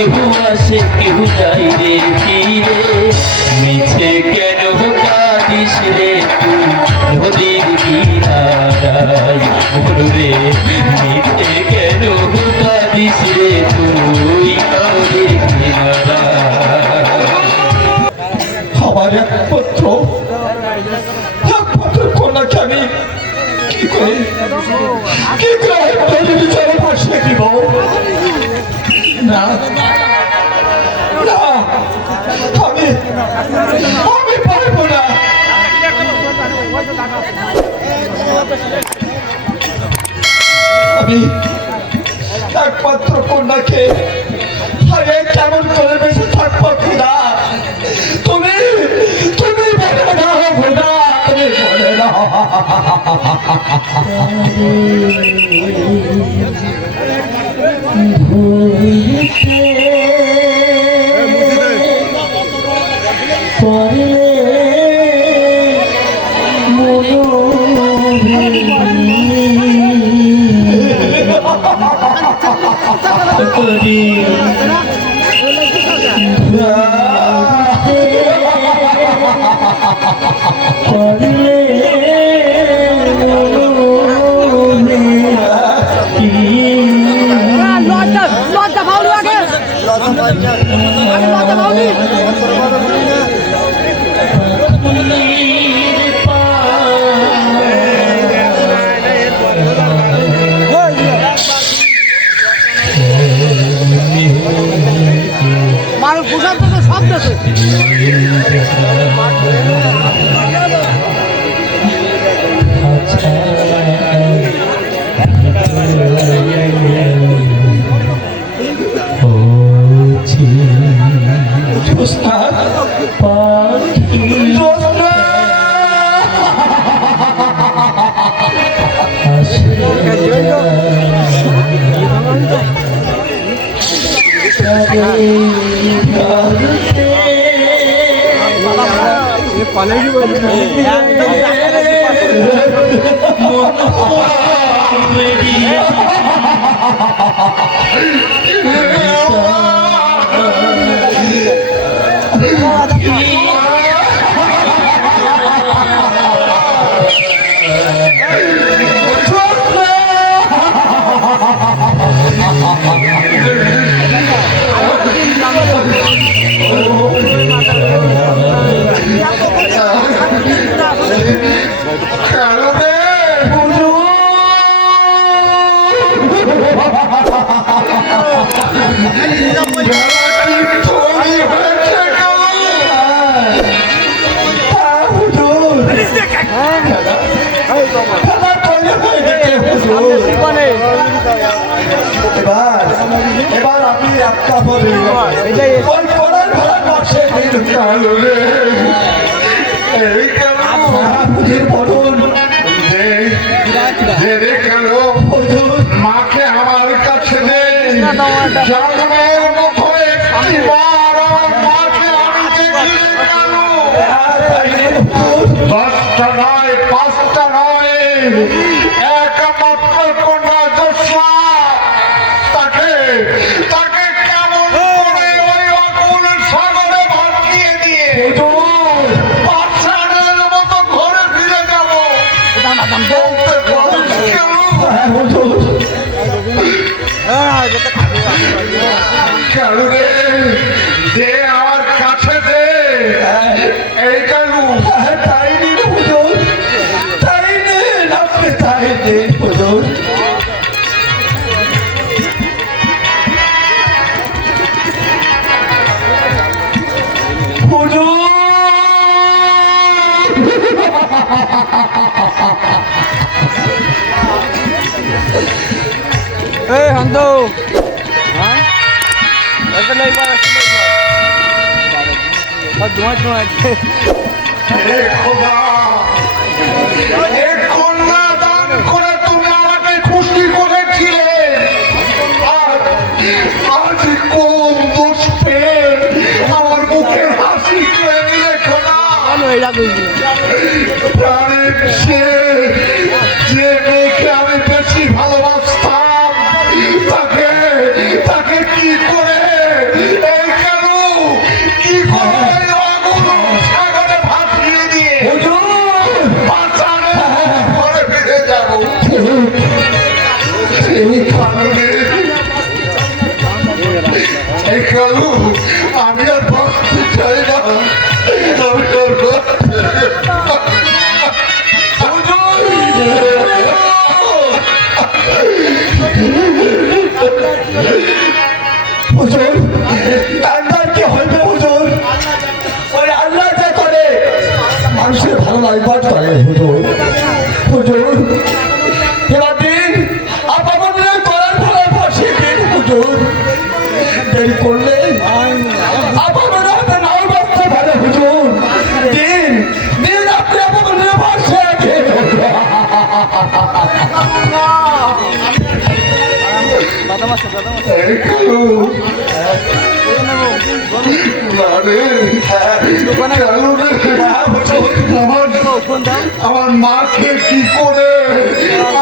কেউ আসে কেউ যাই রে ফিরে, মিছে কেন কাঁদিস রে তুই নদীর কিনারায় রে, মিছে কেন কাঁদিস রে তুই নদীর কিনারায়। আমার একমাত্র কন্যাকে আমি কি করে বিচারে পাশে দিব না, আমি আমি পারবো না। আমি একমাত্র কন্যাকে আরে কেমন করে বেঁচে থাকবো খোদা, তুমি তুমি বলে না খোদা, তুমি বলে না। মানুষ পোশাক তো সব দেশে এবার আপনি একটা বলে মাকে আমার কাছে জন্মের মতো একটিবার আমার মাকে আমি দেখি কেন, 10টা নয় 5টা নয়, একমাত্র কন্যা জোৎস্না, তাকে তাকে কেমন করে ওই অকুল সাগরে ভাসিয়ে দিয়ে বাচ্চাদের মতো ঘরে ফিরে যাব বলতে পারো কেন? কেন রে, দে আমার কাছে দে এই কেন? তাই নিন হুজুর, তাই নিন, আপনি তাই দিন হুজুর। এই হান্দো হ্যাঁ এটা নাই বা আর ধোঁয়া ধোঁয়া হে খোদা, হে কন্যা দান করে তুমি আমাকে খুশি করেছিলে, আর আজ কোন দোষ পেয়ে আমার মুখে হাসি করে নিলে খোদা? প্রাণের যে মেয়েকে আমি বেশি ভালোবাসতাম তাকে তাকে কি করে হুজুর একবার কি হইবে হুজুর? ওই আল্লাহ যা করে মানুষের ভালো লাগবার করে হুজুর। হুজুর এবার দিন আপনাদের করার ফলে বসিয়ে দিন হুজুর। দেরি করলে আপনাদের হাতে নাও বাঁচতে পারে হুজুর। দিন দিন আপনি আপনাদের বসিয়ে দিন দাদা মাসে দাদা মাসে এই কালু না রে কালু রে ফোন দাও আমার মাকে কি করে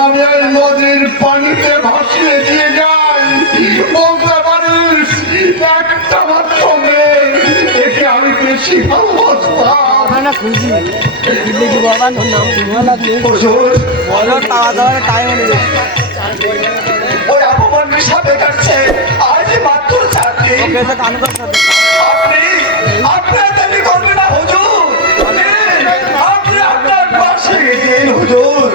আমি এই নদীর পানিতে ভাসিয়ে দিয়ে যাই বলতে পারিস? একটা মাত্র মেয়ে, একে আমি বেশি ভালোবাসতাম। না খুঁজি দেখি বাবা নাম তোমার লাগবে হুজুর বলো তাওয়া দেওয়ার টাইম নেই ওই অপমান হিসাবে কাটছে আজ মাত্র 4 দিন। ওকে তো কান করতে আপনি দেরি করবেন না হুজুর। আপনি আপনার বসিয়ে দিন হুজুর।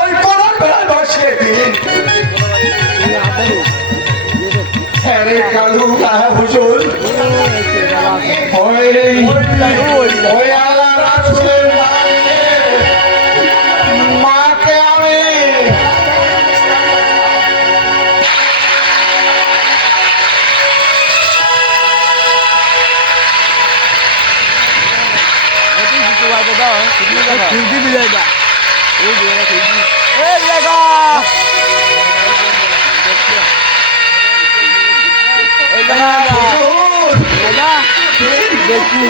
ওই করার বেলায় বসিয়ে দিন। হ্যাঁ রে কালু, হ্যাঁ হুজুর ওই আল্লাহ রাসূলের নামে মাকে আমি খুঁজি বিলাই দা এই বিলাই খুঁজি এই বিলাই দা এই দাদা হুজুর দাদা দেখি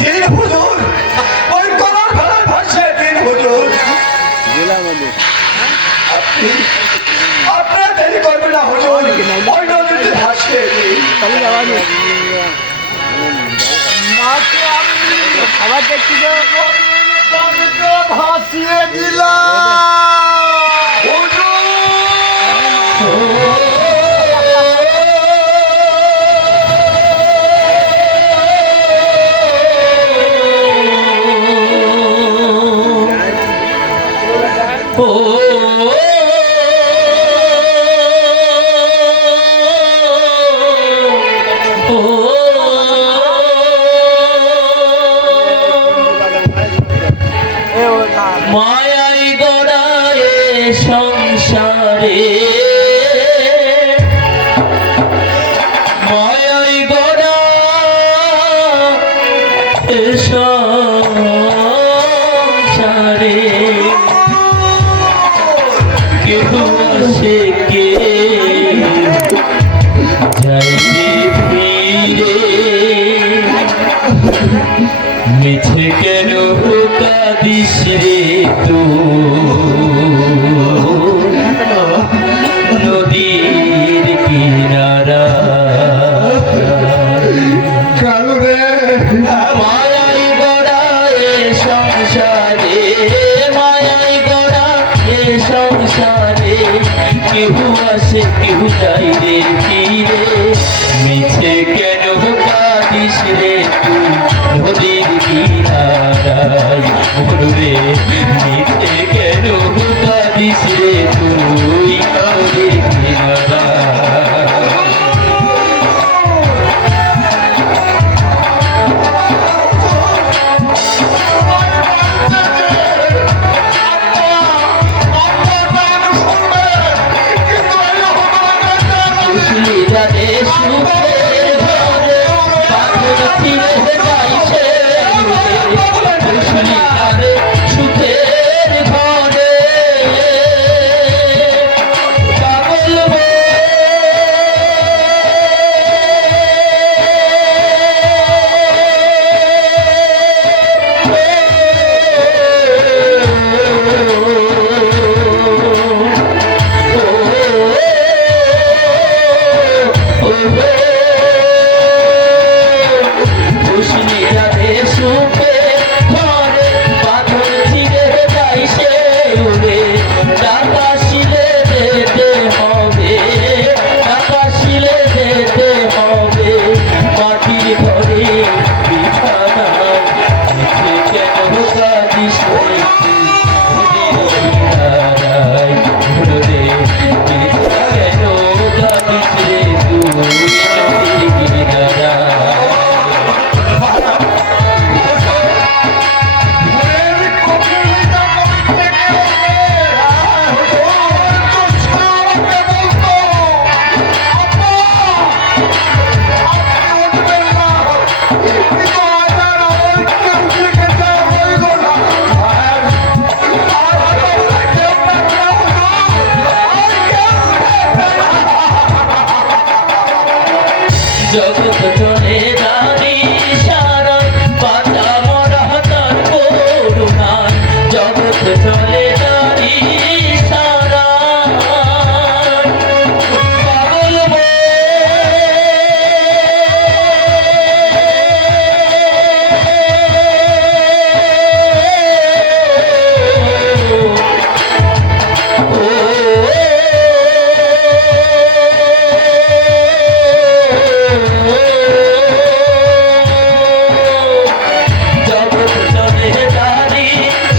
দিন হুজুর। ওই করার বেলায় বসিয়ে দিন হুজুর। বিলাই মধ্যে আপনি দেরি করবেন না হুজুর। ওই নদীতে ভাসিয়ে দিন। তাহলে যাওয়া নেই মাকে আমি খাবার দেখছি যে পানিতে ভাসিয়ে দিলাম। মায়াই গড়ায় সংসারে মায়াই গড়া সংসারে কেহ আসে কে যাইবে ফিরে মিছে কেন কাঁদিস রে নদীর কিনারা কালু রে মায়াই গড়া এ সংসারে মায়াই গড়া এ সংসারে কেহ আসে কেহ যাই রে ফিরে মিছে কেন কাঁদিস রে নদীর কিনারায় রে মিছে কেন কাঁদিস রে তুই নদীর কিনারায় সুলিদারে সুখের ঘরে পাথর ছিঁড়ে যাইছে সুলিদারে সুখের ঘরে পাগল ও জগৎ চলে জানি সারায় বাঁচা মরা তার করুণায় জগৎ চলে জানি সারায় পাগল জগৎ চলে জানি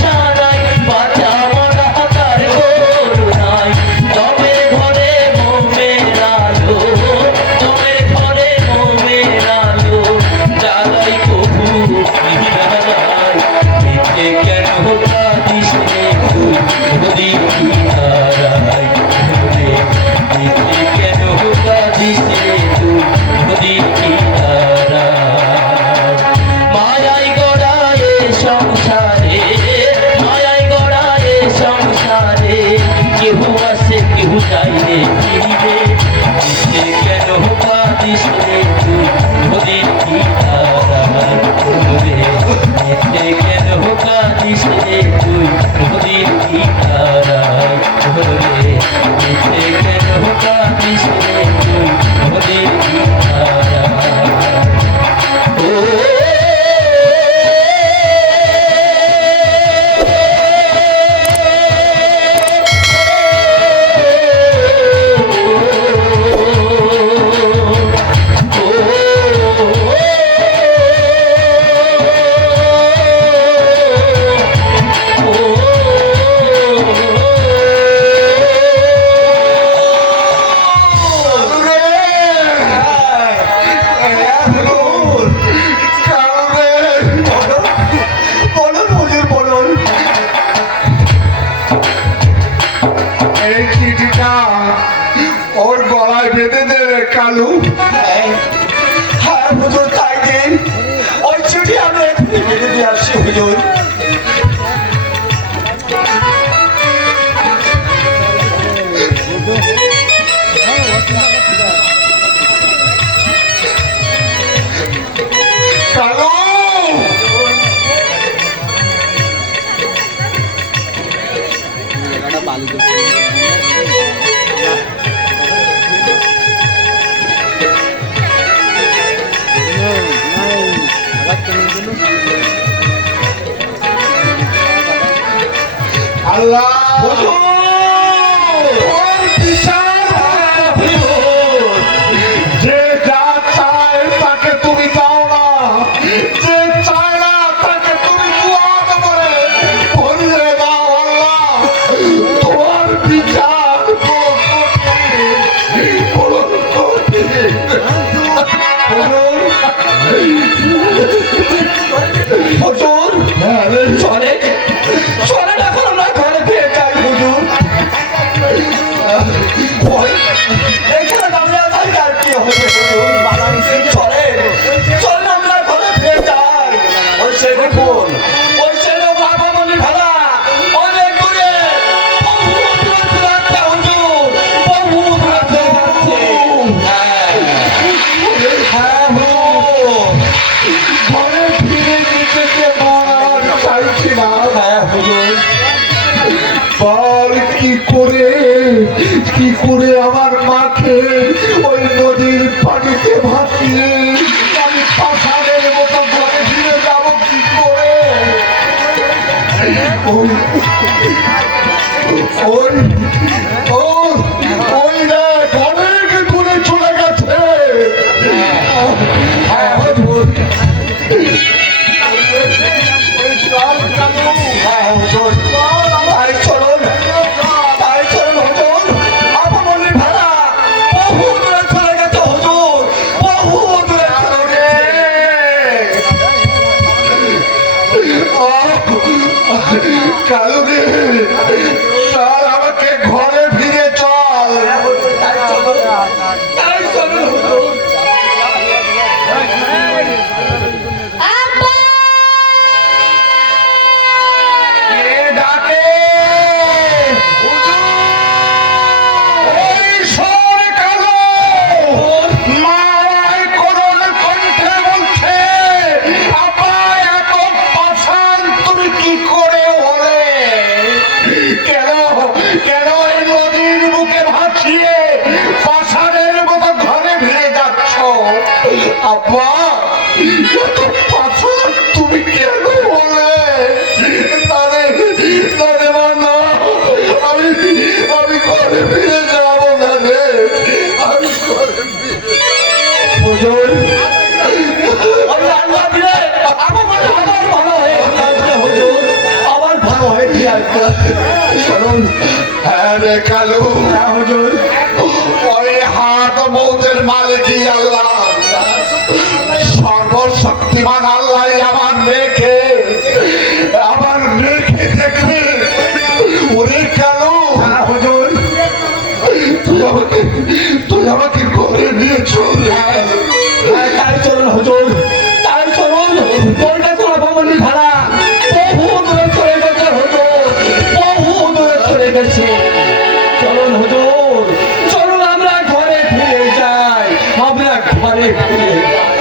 সারায় বাঁচা মরা তার করুণায় তবে ঘরে মোমের আলো তবে ঘরে মোমের আলো জ্বালাই কবু নিরালায় এতে কেন কাঁদিস রে তুই নদী কিনারায় রে এতে কেন কাঁদিস রে তুই নদী কিনারায় মায়াই গড়ায় সংসারে মায়াই গড়ায় সংসারে কেউ আসে কেউ যায় রে ফিরে এতে কেন কাঁদিস রে তুই নদী কিনারায় রে এতে কেন কাঁদিস রে তুই নদী কিনারায় রে এতে কেন কাঁদিস রে তুই নদী কিনারায় বলুন হুজুর বলুন। এই চিঠিটা ওর গলায় বেঁধে দে কালু। হ্যাঁ হুজুর তাই দিন, ওই চিঠি আমি এক্ষুনি বেঁধে দিয়ে আসছি হুজুর। কালু আল্লাহ ওর বিচার যে যা চায় তাকে তুমি দাও না, যে চায় না তাকে তুমি দুয়াত করে ভরিয়ে দাও। আল্লাহ তোমার বিচার বড় কঠিন। হুজুর চলে চলে এখন আমরা ঘরে ফিরে যাই হুজুর। ওই, এখানে দাঁড়িয়ে থাকি আর কি হবে হুজুর? চলে চলে আমরা ঘরে ফিরে যাই। ওই সে দেখুন, ওই ছেলে বাবা মনি ভাড়া অনেক দূরে বহু দূরে দূরান্তে হুজুর, বহু দূরান্তে যাচ্ছে। হ্যাঁ হুজুর, ঘরে ফিরে যেতে মন চাইছি না। হ্যাঁ হুজুর। বল কি করে আমার মাকে ওই নদীর পানিতে ভাসিয়ে আমি পাশানের মতো ঘরে ফিরে যাব কি করে? ওই ওই ওই ওই রে অনেক দূরে চলে গেছে। হ্যাঁ হুজুর। হ্যাঁ হুজুর, তাই চলুন হুজুর। আপামনির ভাড়া বহু দূরে চলে গেছে হুজুর, বহু দূরে চলে গেছে। কালু রে, স্যার আমাকে ঘরে রে কালু হ্যাঁ হুজুর ওই হাত মৌতের মালিকই আল্লাহ সর্বশক্তিমান আল্লাহ আমার মেয়েকে দেখবে ওরে কালু হ্যাঁ হুজুর তুই আমাকে ঘরে নিয়ে চল হ্যাঁ, তাই চলুন হুজুর তাই চলুন বলটা তোরা ভবনী ভাড়া বহু দূরে চলে গেছে হুজুর বহু দূরে চলে গেছে চলুন হুজুর চলুন আমরা ঘরে ফিরে যাই আমরা ঘরে ফিরে যাই